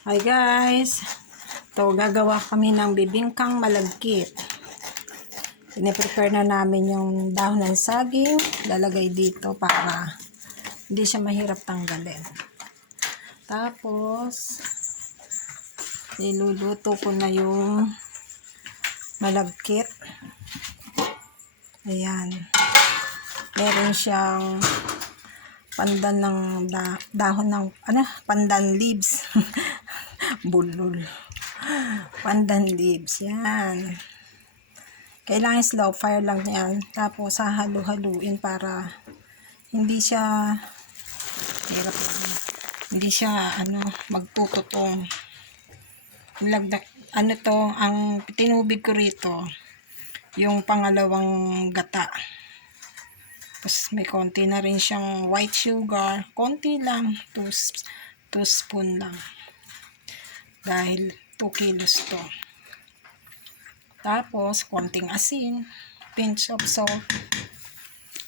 Hi guys! Ito, gagawa kami ng bibingkang malagkit. Pine-prepare na namin yung dahon ng saging. Lalagay dito para hindi siya mahirap tanggalin. Tapos, niluluto ko na yung malagkit. Ayan. Meron siyang pandan ng dahon ng pandan leaves. Bulol. Pandan leaves. Yan. Kailangan slow fire lang yan. Tapos hahalu-haluin para hindi siya hirap lang. Hindi siya magtututong. Ilagdag ang tinubig ko rito yung pangalawang gata. Tapos may konti na rin siyang white sugar. Konti lang. 2 spoon lang. Dahil 2 kilos to. Tapos, konting asin. Pinch of salt.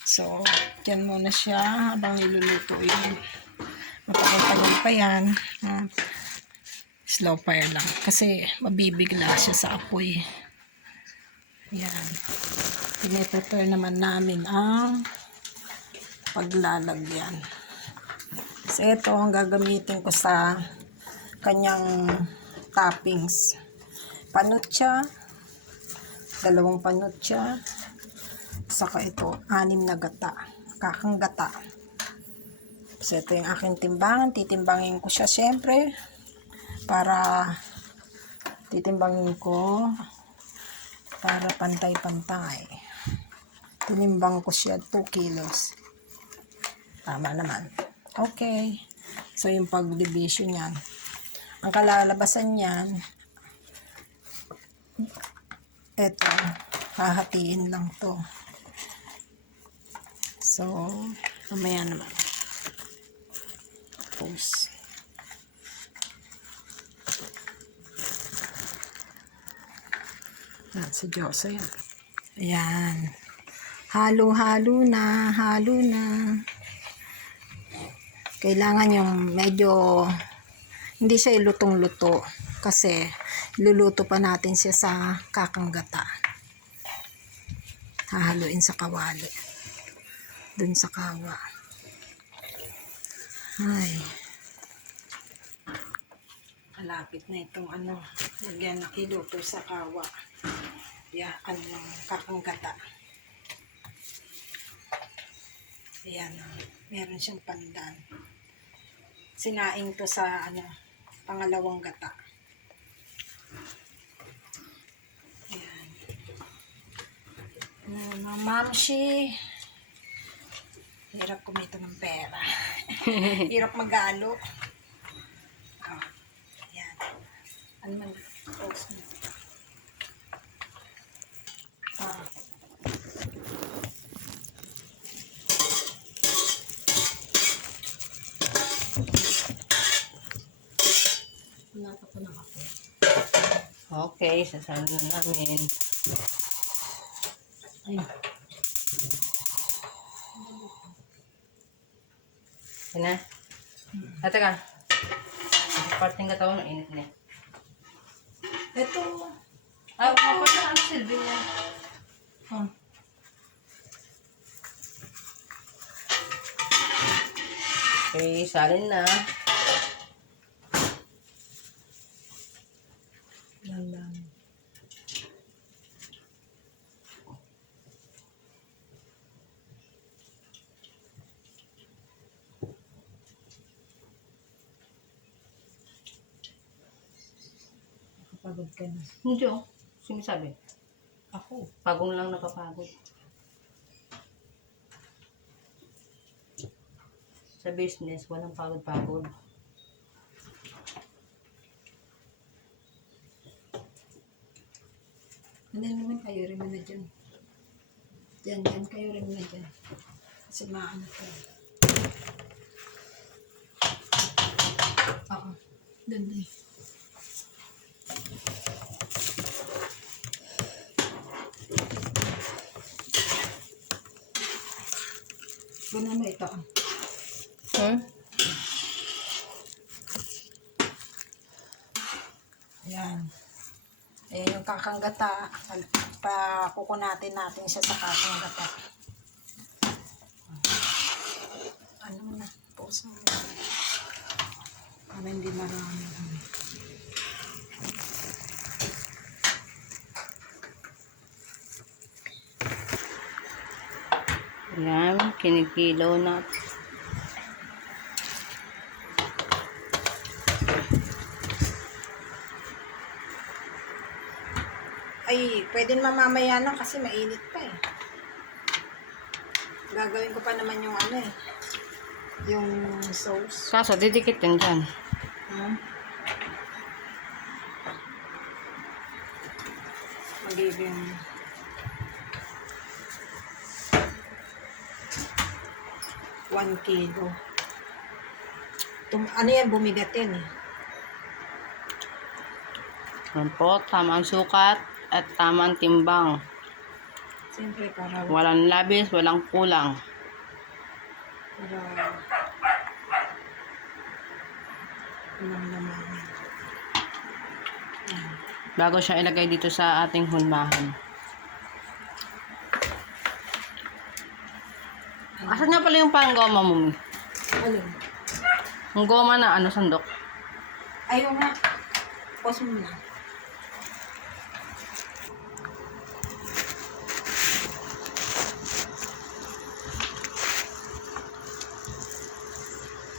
So, dyan muna siya habang niluluto yun. Matagal-tagal pa yan. Slow fire lang. Kasi mabibigla siya sa apoy. Yan. Pine-prepare naman namin ang paglalagyan. So, ito ang gagamitin ko sa kanyang toppings. Panutsa, 2 panutsa, saka ito, 6 na gata, kakang gata. So, ito yung aking timbangan. Titimbangin ko siya syempre para titimbangin ko para pantay-pantay. Tinimbang ko siya 2 kilos. Tama naman. Okay. So, yung pag-division niyan. Ang kalalabasan niyan, eto, hahatiin lang to. So, mamaya naman. Tapos, yan, si Jose yan. Ayan. Halo-halo na, halo na. Kailangan yung medyo hindi siya ilutong-luto kasi luluto pa natin siya sa kakanggata. Hahaluin sa kawali. Dun sa kawa. Ay. Malapit na itong lagyan na iluto sa kawa. Yan, kakanggata. Ayan, meron siyang pandan. Sinaing to sa pangalawang gata. Ayan. Mamshi. Hirap kumita ng pera. Hirap mag-alo. Oh, ayan. Ano man? Post mo. Nata ko na ako. Okay, sasama na namin. Ay. Yan na. Ate ka. Parting katawan ng init na. Ito. Kapag na ang silbi niya. Okay, salin na. Yan lang. Nakapagod ka na. Hindi oh. Sinasabi. Ako. Pagong lang napapagod. Sa business, walang pagod-pagod. Ano naman kayo rin na dyan. Dyan kayo rin na dyan. Kasi maano ko. Oo. Doon na. Guna mo ito. Yan. Ayan yung kakanggata. Pakukunatin natin siya sa kakanggata. Ano na? Puso mo. Para hindi marami. Yan, kinikilaw natin. Ay, pwede mamamaya na kasi mainit pa eh. Gagawin ko pa naman yung ano eh. Yung sauce. Kaso, didikit yan dyan. Hmm? Magiging 1 kilo. Ano yan, bumigat yan eh. Yan po, tama ang sukat at tama ang timbang. Siyempre para Walang labis, walang kulang. walang laman. Bago siya ilagay dito sa ating hulmahan. Asan nga pala yung panggoma mo? Alin? Yung goma na ano, sandok? Ayaw nga. Pause mo na.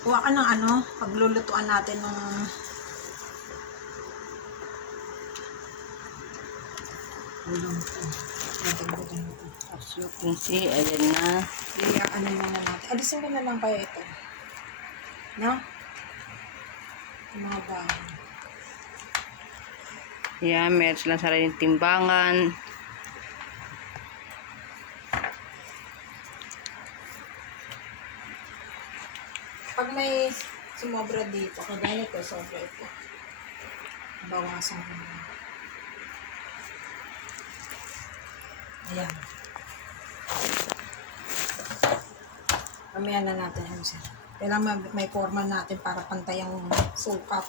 Kuha ka ng ano, paglulutuan natin ng ulam ko. Natagbutan ko. As you can see, ayan na. Ano muna natin. Alisin ko na lang kaya ito. No? Yung mga bahan. Yan, meron silang sariling timbangan. Pag may sumobra dito, kagaya ito, sobra ito. Bawasan ko na. Ayan. Mamaya na natin yung sir. Kailangan may forma natin para pantay ang sukat.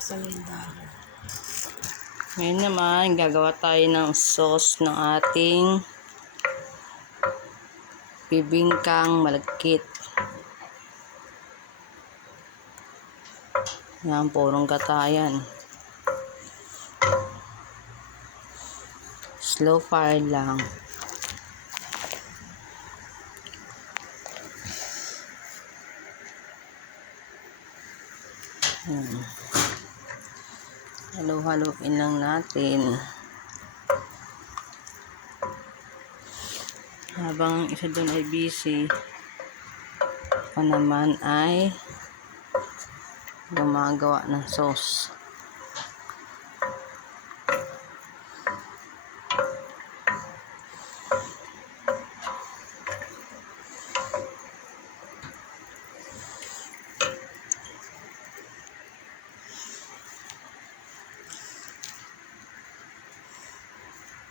Sa lindahan. Ngayon naman, gagawa tayo ng sauce ng ating bibingkang malagkit. Yan, purong katayan. Slow fire lang. Halo-haloin lang natin. Habang isa doon ay busy, ako naman ay gumagawa ng sauce.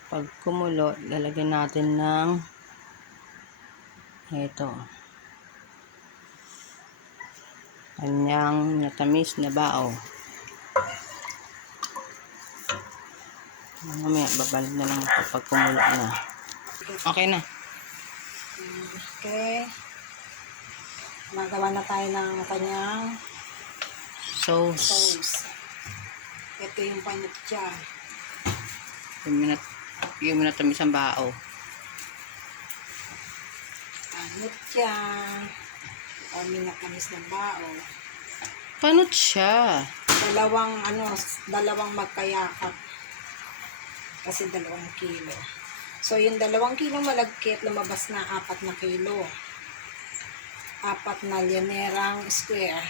Pag kumulo, lalagyan natin ng ito, kanyang natamis na bao. Mamaya, babalik na lang kapag kumulo na. Okay na. Okay. Magawa na tayo ng kanyang Sauce. sauce. Ito yung panutya. Yung natamis ang bao. Panutya. O minakamis ng bao. Panot siya. Dalawang magkayakap. Kasi 2 kilo. So, yung 2 kilo malagkit, lumabas na 4 na kilo. 4 na lianerang square.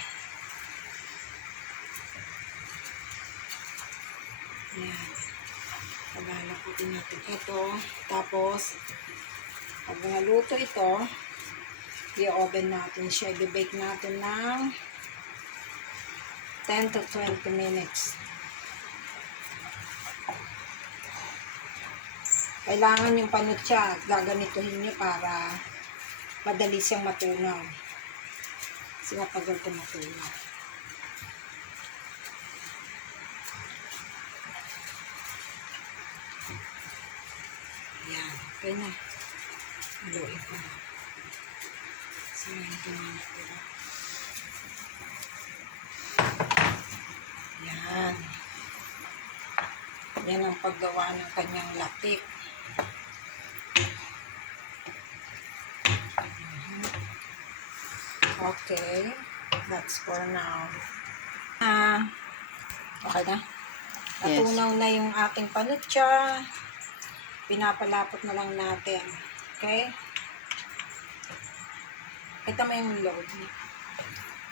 Ayan. Paghalaputin natin ito. Tapos, pag naluto ito, i-oven natin siya. I-bake natin ng 10 to 20 minutes. Kailangan yung panutya, gaganituhin nyo para madali siyang matunaw. Kasi matagal ko matulog. Yan, okay na. Haluin ko na. Sirayin ko na natin. Yan. Yan ang paggawa ng kanyang latik. Okay. That's for now. Okay na. Natunaw na yung ating panutsa. Pinapalapot na lang natin. Okay? Kita mo yung load.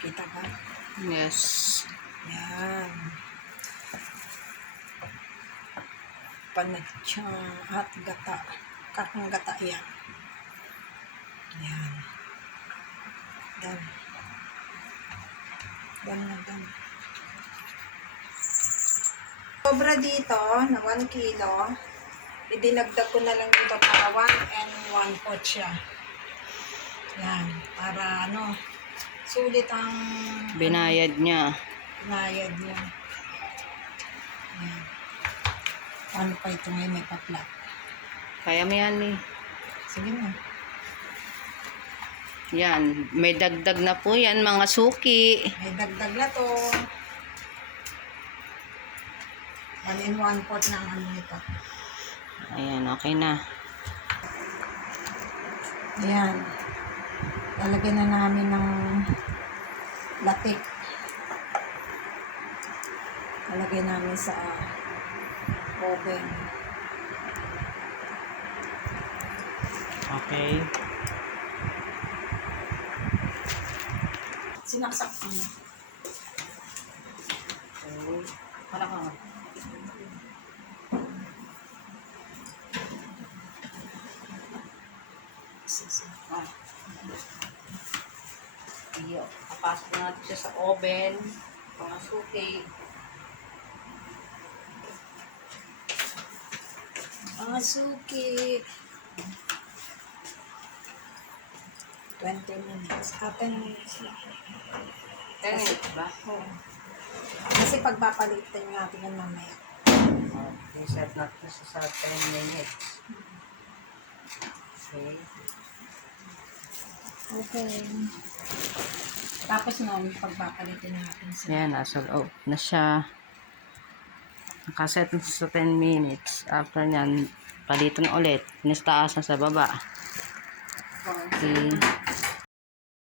Kita ba? Yes. Yan. Panutsa at gata. Kakang gata yan. Yan. Done. Done na done. Sobra dito na 1 kilo. Idinagdag ko na lang dito para 1 and 1/4 siya. Yan. Para sulit ang Binayad niya. binayad niya. Yan. Paano pa ito ngayon may paplat? Kaya mo yan eh. Sige na. Yan. May dagdag na po yan mga suki. May dagdag na to. 1 and 1/4 na ang nito. Ayan, okay na. Ayan. Lalagyan na namin ng latik. Lalagyan namin sa oven. Okay. Sinaksak ko na. Okay. Para ka nga. Ah. Iyo. Papasok na natin siya sa oven. Mga suki. Mga suki. 20 minutes. 10 minutes lang. 10 minutes ba? Oo. Kasi pagpapalitin natin yan mamaya. I-set natin siya sa 10 minutes. Okay. Okay. Tapos nun, pagpapalitin natin siya. Yan, nasa loob na siya. Nakaset na sa 10 minutes. After nyan, palitan ulit. Nasa taas na sa baba. Okay.